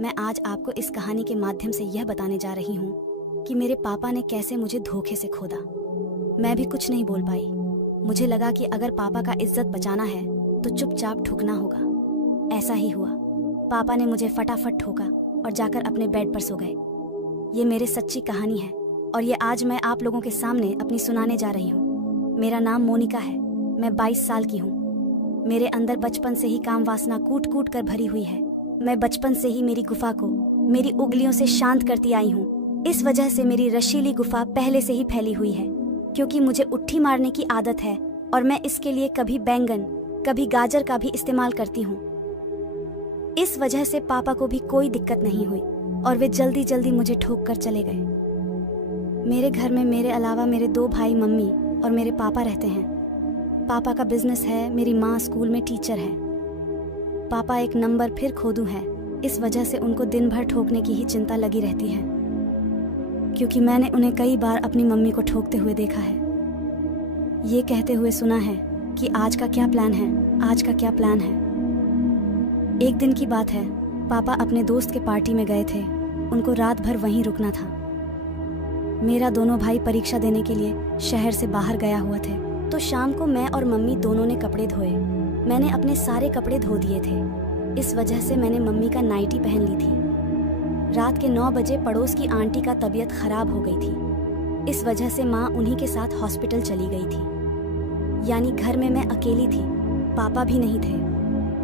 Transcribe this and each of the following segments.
मैं आज आपको इस कहानी के माध्यम से यह बताने जा रही हूँ कि मेरे पापा ने कैसे मुझे धोखे से खोदा। मैं भी कुछ नहीं बोल पाई। मुझे लगा कि अगर पापा का इज्जत बचाना है तो चुपचाप ठुकना होगा। ऐसा ही हुआ। पापा ने मुझे फटाफट ठोका और जाकर अपने बेड पर सो गए। ये मेरी सच्ची कहानी है और ये आज मैं आप लोगों के सामने अपनी सुनाने जा रही हूँ। मेरा नाम मोनिका है। मैं 22 साल की हूँ। मेरे अंदर बचपन से ही काम वासना कूट कूट कर भरी हुई है। मैं बचपन से ही मेरी गुफा को मेरी उंगलियों से शांत करती आई हूँ। इस वजह से मेरी रशीली गुफा पहले से ही फैली हुई है, क्योंकि मुझे उट्ठी मारने की आदत है और मैं इसके लिए कभी बैंगन कभी गाजर का भी इस्तेमाल करती हूँ। इस वजह से पापा को भी कोई दिक्कत नहीं हुई और वे जल्दी जल्दी मुझे ठोक कर चले गए। मेरे घर में मेरे अलावा मेरे 2 भाई, मम्मी और मेरे पापा रहते हैं। पापा का बिजनेस है, मेरी माँ स्कूल में टीचर है। पापा एक नंबर फिर खोदू है, इस वजह से उनको दिन भर ठोकने की ही चिंता लगी रहती है, क्योंकि मैंने उन्हें कई बार अपनी मम्मी को ठोकते हुए देखा है। ये कहते हुए सुना है कि आज का क्या प्लान है, आज का क्या प्लान है। एक दिन की बात है, पापा अपने दोस्त के पार्टी में गए थे। उनको रात भर वहीं रुकना था। मेरा दोनों भाई परीक्षा देने के लिए शहर से बाहर गया हुआ थे, तो शाम को मैं और मम्मी दोनों ने कपड़े धोए। मैंने अपने सारे कपड़े धो दिए थे। इस वजह से मैंने मम्मी का नाइटी पहन ली थी। रात के 9 बजे पड़ोस की आंटी का तबीयत खराब हो गई थी। इस वजह से माँ उन्हीं के साथ हॉस्पिटल चली गई थी। यानी घर में मैं अकेली थी। पापा भी नहीं थे,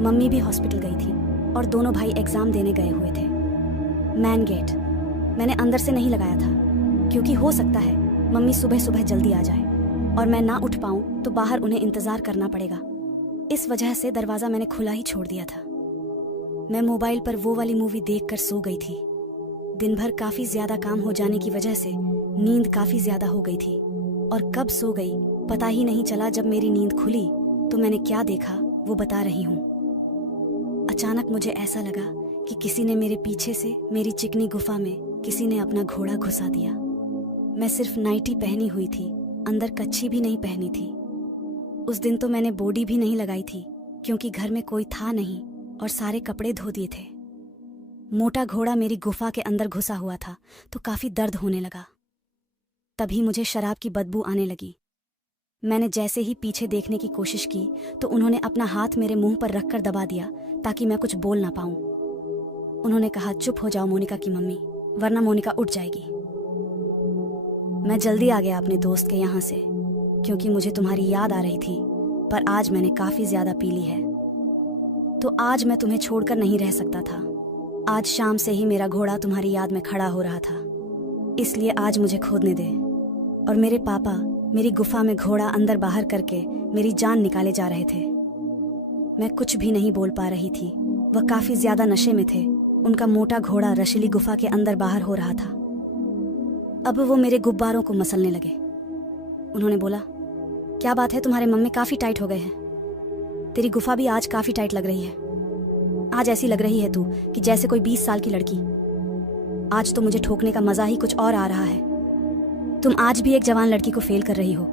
मम्मी भी हॉस्पिटल गई थी और दोनों भाई एग्जाम देने गए हुए थे। मैन गेट मैंने अंदर से नहीं लगाया था, क्योंकि हो सकता है मम्मी सुबह सुबह जल्दी आ जाए और मैं ना उठ पाऊं तो बाहर उन्हें इंतजार करना पड़ेगा। इस वजह से दरवाजा मैंने खुला ही छोड़ दिया था। मैं मोबाइल पर वो वाली मूवी देखकर सो गई थी। दिन भर काफी ज्यादा काम हो जाने की वजह से नींद काफी ज्यादा हो गई थी और कब सो गई पता ही नहीं चला। जब मेरी नींद खुली तो मैंने क्या देखा वो बता रही हूँ। अचानक मुझे ऐसा लगा कि किसी ने मेरे पीछे से मेरी चिकनी गुफा में किसी ने अपना घोड़ा घुसा दिया। मैं सिर्फ नाइटी पहनी हुई थी, अंदर कच्छी भी नहीं पहनी थी। उस दिन तो मैंने बॉडी भी नहीं लगाई थी, क्योंकि घर में कोई था नहीं और सारे कपड़े धो दिए थे। मोटा घोड़ा मेरी गुफा के अंदर घुसा हुआ था तो काफी दर्द होने लगा। तभी मुझे शराब की बदबू आने लगी। मैंने जैसे ही पीछे देखने की कोशिश की तो उन्होंने अपना हाथ मेरे मुंह पर रखकर दबा दिया ताकि मैं कुछ बोल ना पाऊं। उन्होंने कहा, चुप हो जाओ मोनिका की मम्मी, वरना मोनिका उठ जाएगी। मैं जल्दी आ गया अपने दोस्त के यहाँ से, क्योंकि मुझे तुम्हारी याद आ रही थी, पर आज मैंने काफी ज्यादा पी ली है, तो आज मैं तुम्हें छोड़कर नहीं रह सकता था। आज शाम से ही मेरा घोड़ा तुम्हारी याद में खड़ा हो रहा था, इसलिए आज मुझे खोदने दे। और मेरे पापा मेरी गुफा में घोड़ा अंदर बाहर करके मेरी जान निकाले जा रहे थे। मैं कुछ भी नहीं बोल पा रही थी। वह काफी ज्यादा नशे में थे। उनका मोटा घोड़ा रशीली गुफा के अंदर बाहर हो रहा था। अब वो मेरे गुब्बारों को मसलने लगे। उन्होंने बोला, क्या बात है, तुम्हारे मम्मी काफी टाइट हो गए हैं। तेरी गुफा भी आज काफी टाइट लग रही है। आज ऐसी लग रही है तू कि जैसे कोई 20 साल की लड़की। आज तो मुझे ठोकने का मजा ही कुछ और आ रहा है। तुम आज भी एक जवान लड़की को फेल कर रही हो।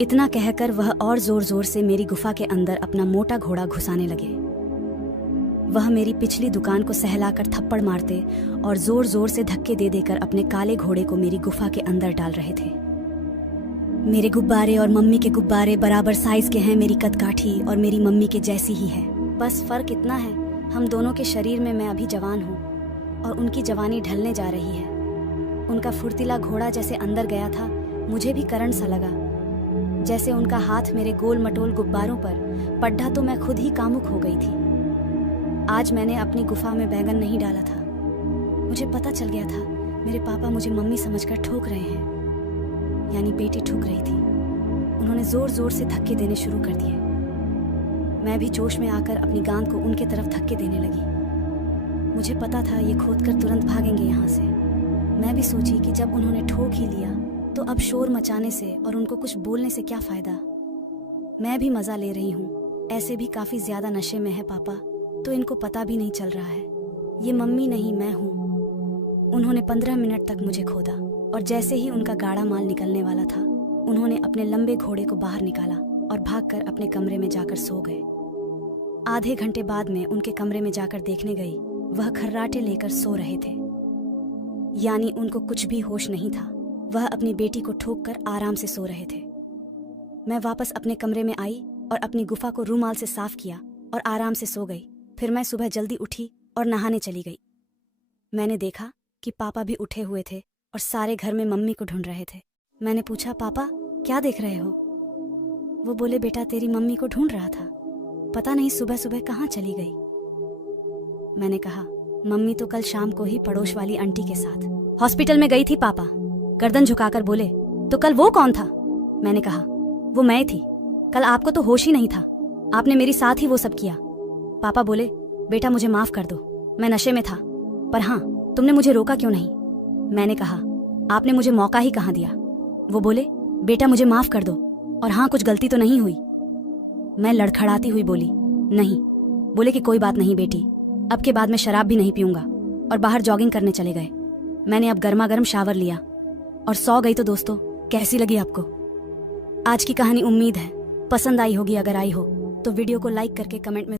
इतना कहकर वह और जोर जोर से मेरी गुफा के अंदर अपना मोटा घोड़ा घुसाने लगे। वह मेरी पिछली दुकान को सहलाकर थप्पड़ मारते और जोर जोर से धक्के दे देकर अपने काले घोड़े को मेरी गुफा के अंदर डाल रहे थे। मेरे गुब्बारे और मम्मी के गुब्बारे बराबर साइज के हैं। मेरी कदकाठी और मेरी मम्मी के जैसी ही है। बस फर्क इतना है, हम दोनों के शरीर में मैं अभी जवान हूँ और उनकी जवानी ढलने जा रही है। उनका फुर्तीला घोड़ा जैसे अंदर गया था, मुझे भी करंट सा लगा। जैसे उनका हाथ मेरे गोल मटोल गुब्बारों पर पड्ढा तो मैं खुद ही कामुक हो गई थी। आज मैंने अपनी गुफा में बैंगन नहीं डाला था। मुझे पता चल गया था मेरे पापा मुझे मम्मी समझकर ठोक रहे हैं, यानी बेटी ठुक रही थी। उन्होंने जोर जोर से धक्के देने शुरू कर दिए। मैं भी जोश में आकर अपनी गांद को उनके तरफ धक्के देने लगी। मुझे पता था ये खोदकर तुरंत भागेंगे यहाँ से। मैं भी सोची कि जब उन्होंने ठोक ही लिया तो अब शोर मचाने से और उनको कुछ बोलने से क्या फायदा। मैं भी मजा ले रही हूँ। ऐसे भी काफी ज्यादा नशे में है पापा, तो इनको पता भी नहीं चल रहा है। ये मम्मी नहीं, मैं हूँ। उन्होंने 15 मिनट तक मुझे खोदा और जैसे ही उनका गाढ़ा माल निकलने वाला था, उन्होंने अपने लंबे घोड़े को बाहर निकाला और भागकर अपने कमरे में जाकर सो गए। आधे घंटे बाद में उनके कमरे में जाकर देखने गई वह खर्राटे लेकर सो रहे थे, यानी उनको कुछ भी होश नहीं था। वह अपनी बेटी को ठोक कर आराम से सो रहे थे। मैं वापस अपने कमरे में आई और अपनी गुफा को रूमाल से साफ किया और आराम से सो गई। फिर मैं सुबह जल्दी उठी और नहाने चली गई। मैंने देखा कि पापा भी उठे हुए थे और सारे घर में मम्मी को ढूंढ रहे थे। मैंने पूछा, पापा क्या देख रहे हो? वो बोले, बेटा तेरी मम्मी को ढूंढ रहा था, पता नहीं सुबह सुबह कहाँ चली गई। मैंने कहा, मम्मी तो कल शाम को ही पड़ोस वाली आंटी के साथ हॉस्पिटल में गई थी। पापा गर्दन झुकाकर बोले, तो कल वो कौन था? मैंने कहा, वो मैं थी। कल आपको तो होश ही नहीं था, आपने मेरी साथ ही वो सब किया। पापा बोले, बेटा मुझे माफ कर दो, मैं नशे में था, पर हाँ तुमने मुझे रोका क्यों नहीं? मैंने कहा, आपने मुझे मौका ही कहाँ दिया। वो बोले, बेटा मुझे माफ कर दो, और हाँ कुछ गलती तो नहीं हुई? मैं लड़खड़ाती हुई बोली, नहीं। बोले कि कोई बात नहीं बेटी, अब के बाद मैं शराब भी नहीं पीऊंगा, और बाहर जॉगिंग करने चले गए। मैंने अब गर्मा गर्म शावर लिया और सो गई। तो दोस्तों, कैसी लगी आपको आज की कहानी? उम्मीद है पसंद आई होगी। अगर आई हो तो वीडियो को लाइक करके कमेंट में